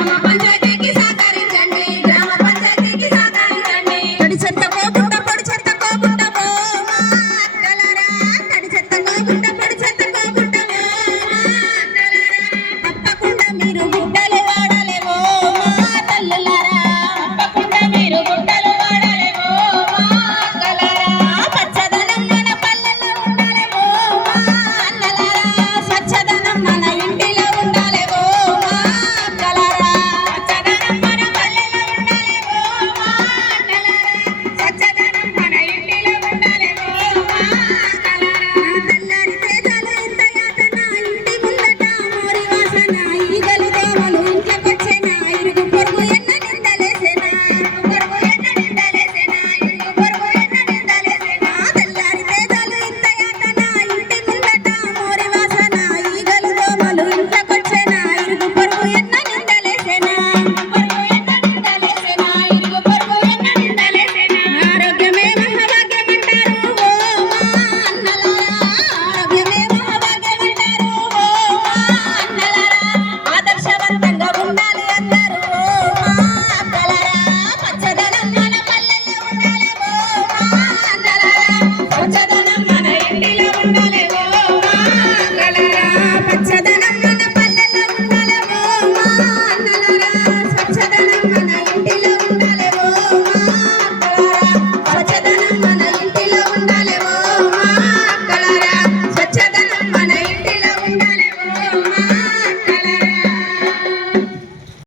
আমার